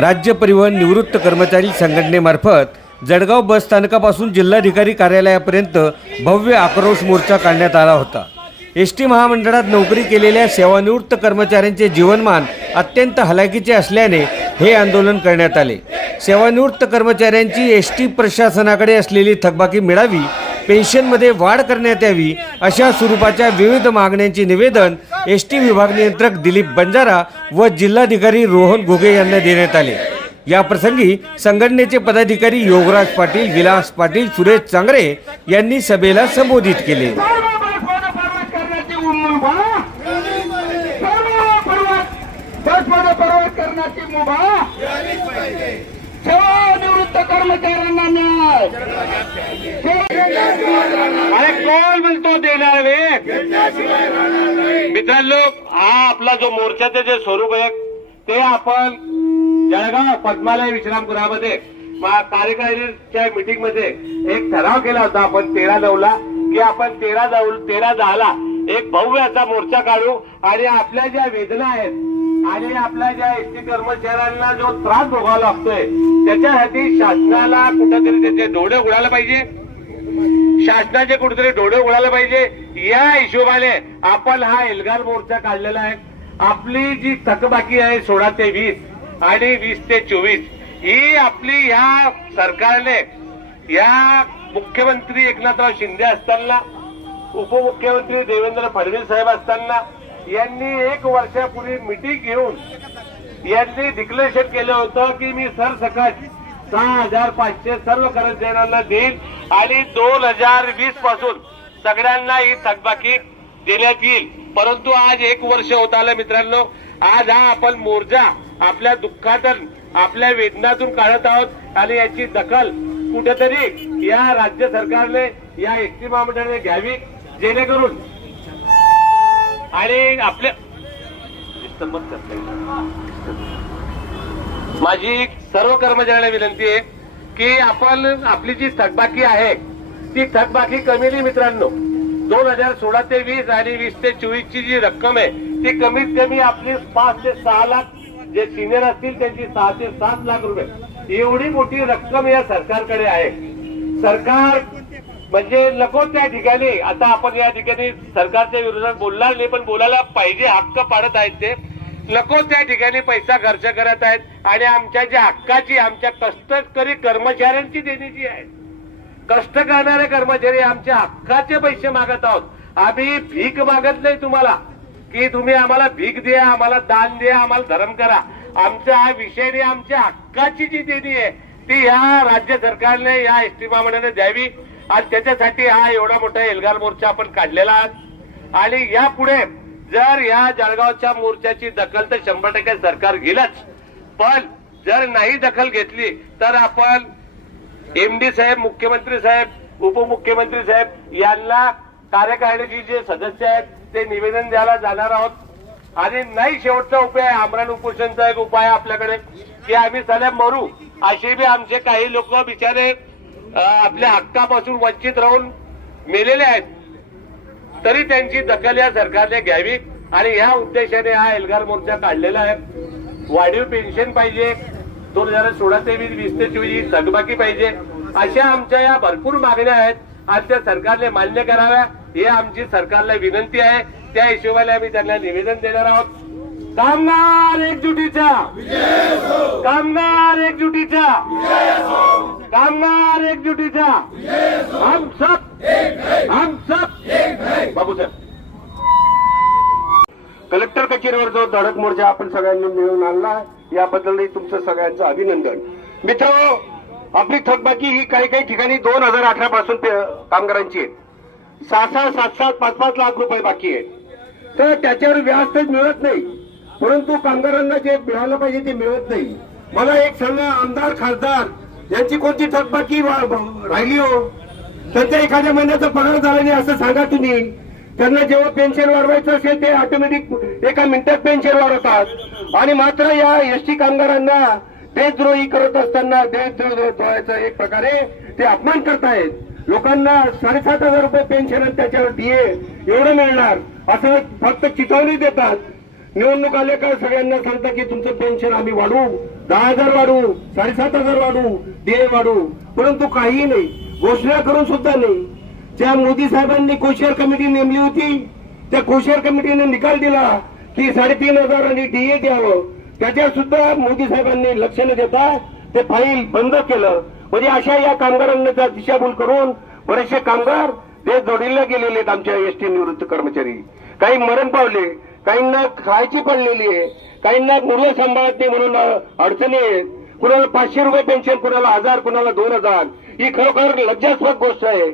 राज्य परिवहन निवृत्त कर्मचारी संघटनेमार्फत जळगाव बस स्थानकापासून जिल्हाधिकारी कार्यालयापर्यंत भव्य आक्रोश मोर्चा काढण्यात आला होता. एस टी महामंडळात नोकरी केलेल्या सेवानिवृत्त कर्मचाऱ्यांचे जीवनमान अत्यंत हलाखीचे असल्याने हे आंदोलन करण्यात आले. सेवानिवृत्त कर्मचाऱ्यांची एस टी प्रशासनाकडे असलेली थकबाकी मिळावी पेन्शनमध्ये वाढ करण्यात यावी अशा स्वरूपाच्या विविध मागण्यांचे निवेदन एस टी विभाग नियंत्रक दिलीप बंजारा व जिल्हाधिकारी रोहन घुगे यांना देण्यात आले या प्रसंगी संघटनेचे पदाधिकारी योगराज पाटील विलास पाटील सुरेश चांगरे यांनी सभेला संबोधित केले करण्याची सेवानिवृत्त कर्मचाऱ्यांना न्याय. अरे कोण म्हणतो देणार वे? मित्रांनो हा आपला जो मोर्चाचे जे स्वरूप आहे ते आपण जळगाव पद्मालय विश्रामगृहामध्ये कार्यकारिणीच्या मिटिंगमध्ये एक ठराव केला होता आपण तेरा नऊला की आपण तेरा नऊ तेरा दहाला एक भव्य असा मोर्चा काढू आणि आपल्या ज्या वेदना आहेत आणि आपल्या ज्या एस टी कर्मचाऱ्यांना जो त्रास भोगावा लागतोय त्याच्यासाठी शासनाला कुठंतरी त्याचे डोळे उडायला पाहिजे. शासनाचे कुठेतरी डोळे उडायला पाहिजे. या हिशोबाने आपण हा एल्गार मोर्चा काढलेला आहे. आपली जी थकबाकी आहे सोळा ते वीस आणि वीस ते चोवीस ही आपली या सरकारने या मुख्यमंत्री एकनाथराव शिंदे असताना उपमुख्यमंत्री देवेंद्र फडणवीस साहेब असताना यांनी एक वर्षापूर्वी मिटिंग घेऊन यांनी डिक्लेरेशन केलं होतं की मी सरसकट सहा हजार पाचशे सर्व कर्मचाऱ्यांना देईल आणि दोन हजार वीसपासून सगळ्यांना ही थकबाकी देण्यात येईल. परंतु आज एक वर्ष होत आलं मित्रांनो. आज हा आपण मोर्चा आपल्या दुःखातून आपल्या वेदनातून काढत आहोत आणि याची दखल कुठेतरी या राज्य सरकारने या एसटी महामंडळाने घ्यावी जेणेकरून आणि आपल्या माझी सर्व कर्मचाऱ्यांना विनंती आहे की आपण आपली जी थकबाकी आहे ती थकबाकी कमी नाही मित्रांनो. दोन हजार सोळा ते वीस आणि वीस ते चोवीस ची जी रक्कम आहे ती कमीत कमी आपली पाच ते सहा लाख जे सिनियर असतील त्यांची सहा ते सात लाख रुपये. एवढी मोठी रक्कम या सरकारकडे आहे. सरकार म्हणजे नको त्या ठिकाणी. आता आपण या ठिकाणी सरकारच्या विरोधात बोलणार नाही पण बोलायला पाहिजे हक्क पाडत आहेत ते. नको त्या ठिकाणी पैसा खर्च करत आहेत आणि आमच्या ज्या हक्काची आमच्या कष्टकरी कर्मचाऱ्यांची देणीची आहे कष्ट करणारे कर्मचारी आमच्या हक्काचे पैसे मागत आहोत. आम्ही भीक मागत नाही तुम्हाला. की तुम्ही आम्हाला भीक द्या आम्हाला दान द्या आम्हाला धर्म करा. आमचा हा विषय आमच्या हक्काची जी देणी आहे ती या राज्य सरकारने या एस टी महामंडळाने द्यावी. आणि त्याच्यासाठी हा एवढा मोठा एल्गार मोर्चा आपण काढलेला आहे आणि यापुढे जर या जळगावच्या मोर्चाची दखल तर शंभर टक्के सरकार घेईलच. पण जर नाही दखल घेतली तर आपण एमडी साहेब मुख्यमंत्री साहेब उपमुख्यमंत्री साहेब यांना कार्यकारिणीचे जे सदस्य आहेत ते निवेदन द्यायला जाणार आहोत. आणि नाही शेवटचा उपाय आमरण उपोषणचा एक उपाय आहे आपल्याकडे की आम्ही सध्या मरू असे बी आमचे काही लोक बिचारे आपल्या हक्कापासून वंचित राहून मेलेले आहेत. तरी त्यांची दखल या सरकारने घ्यावी आणि या उद्देशाने हा एल्गार मोर्चा काढलेला आहे. वाढीव पेन्शन पाहिजे. दोन हजार सोळा ते वीस वीस ते चोवीस थकबाकी पाहिजे. अशा आमच्या या भरपूर मागण्या आहेत. आज त्या सरकारने मान्य कराव्या. ही आमची सरकारला विनंती आहे. त्या हिशोबाने आम्ही त्यांना निवेदन देणार आहोत. कामगार एकजुटीचा कामगार एकजुटीचा कामगार एकजुटीचा हम सब हम सब बाबूसाहेब. कलेक्टर कचेरीवर जो धडक मोर्चा आपण सगळ्यांनी मिळून आणला याबद्दल तुमचं सगळ्यांचं अभिनंदन. मित्र आपली थकबाकी ही काही काही ठिकाणी दोन हजार अठरा पासून कामगारांची आहे. सहा सहा सात सात पाच पाच लाख रुपये बाकी आहे. तर त्याच्यावर व्याज तर मिळत नाही. परंतु कामगारांना जे मिळालं पाहिजे ते मिळत नाही. मला एक सांगा आमदार खासदार यांची कोणती थकबाकी वा- राहिली हो? त्यांच्या एखाद्या महिन्याचा पगार झाला नाही असं सांगा तुम्ही. त्यांना जेव्हा पेन्शन वाढवायचं असेल ते ऑटोमॅटिक एका मिनिटात पेन्शन वाढवतात. आणि मात्र या एसटी कामगारांना देशद्रोही करत असताना देशद्रोहाचा एक प्रकारे ते अपमान करतायत. लोकांना साडेसात हजार रुपये पेन्शन आणि त्याच्यावर डीए एवढं मिळणार असं फक्त चिथावणी देतात. निवडणूक आले का? सगळ्यांना सांगता की तुमचं पेन्शन आम्ही वाढवू. दहा हजार वाढवू साडेसात हजार वाढवू डीए वाढवू. परंतु काहीही नाही. घोषणा करून सुद्धा नाही. ज्या मोदी साहेबांनी कोशियर कमिटी नेमली होती त्या कोशियर कमिटीने निकाल दिला की साडेतीन हजार आणि डीए द्यावं. त्याच्या सुद्धा मोदी साहेबांनी लक्ष न देता ते फाईल बंद केलं. म्हणजे अशा या कामगारांना त्या दिशाभूल करून बरेचसे कामगार ते जोडीला गेलेले आहेत आमच्या एसटी निवृत्त कर्मचारी. काही मरण पावले. काहींना खायची पडलेली आहे काहींना मुलं सांभाळत नाही म्हणून अडचणी आहेत. कुणाला पाचशे रुपये पेन्शन कुणाला हजार कुणाला दोन हजार. ही खरोखर लज्जास्पद गोष्ट आहे.